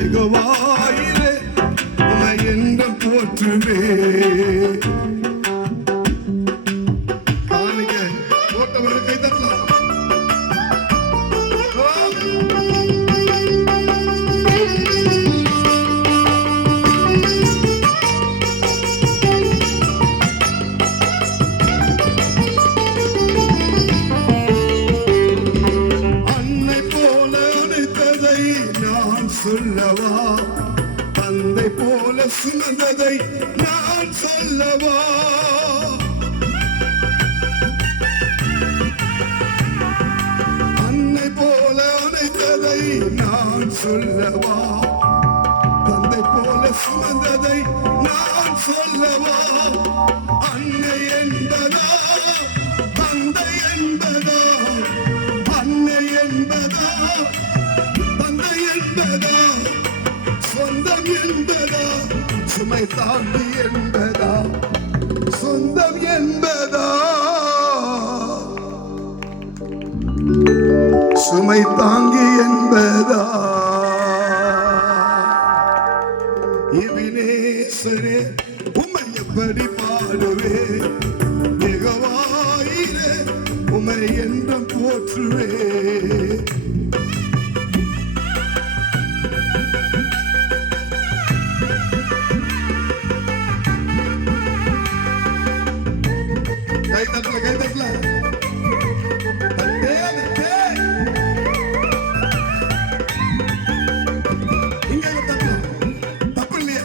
யெகோவாயிரே உம்மை என்றும் போற்றுவே. காணிக்க போட்டவர்கள் கை தட்டலாம். சொல்லவா தந்தை போல சுமந்ததை நான் சொல்லவா, அன்னை போல அணைத்ததை நான் சொல்லவா, தந்தை போல சுமந்ததை நான் சொல்லவா. அன்னை என்பதா தந்தை என்பதா, அன்னை என்பதா தந்தை என்பதா, சொந்தம் என்பதா, சுமை தாங்கி என்பதா, சொந்தம் என்பதா, சுமை தாங்கி என்பதா. எபினேசரே உம்மை எப்படி பாடுவே, யெகோவாயிரே உம்மை என்றும் போற்றுவே. கை தட்டல கை தட்டல இங்க தட்டல தப்பு இல்லையா.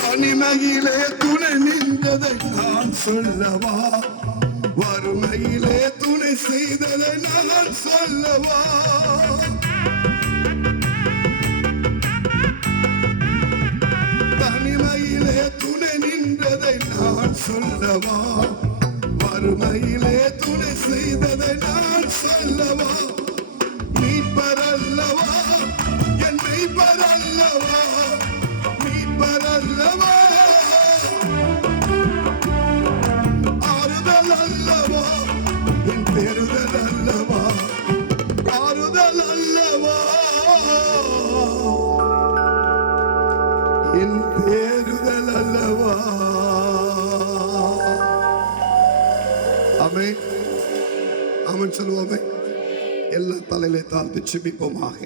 தனிமையிலே துணை நின்றதை நான் சொல்லவா, வறுமையிலே துணை செய்ததை நான் சொல்லவா. தனிமையிலே துணை நின்றதை நான் சொல்லவா, வறுமையிலே துணை செய்ததை நான் சொல்லவா. மீட்பரல்லவா என் மீட்பரல்லவா, மீட்பரல்லவா, ஆறுதல் அல்லவா என் பெறுதல் அல்லவா, ஆறுதல் அல்லவா என் தேறுதல் அல்லவா. ஆமென் ஆமென் சொல்லுவோமே. எல்லா தலையிலே தாழ்த்தி செபிப்போமாக.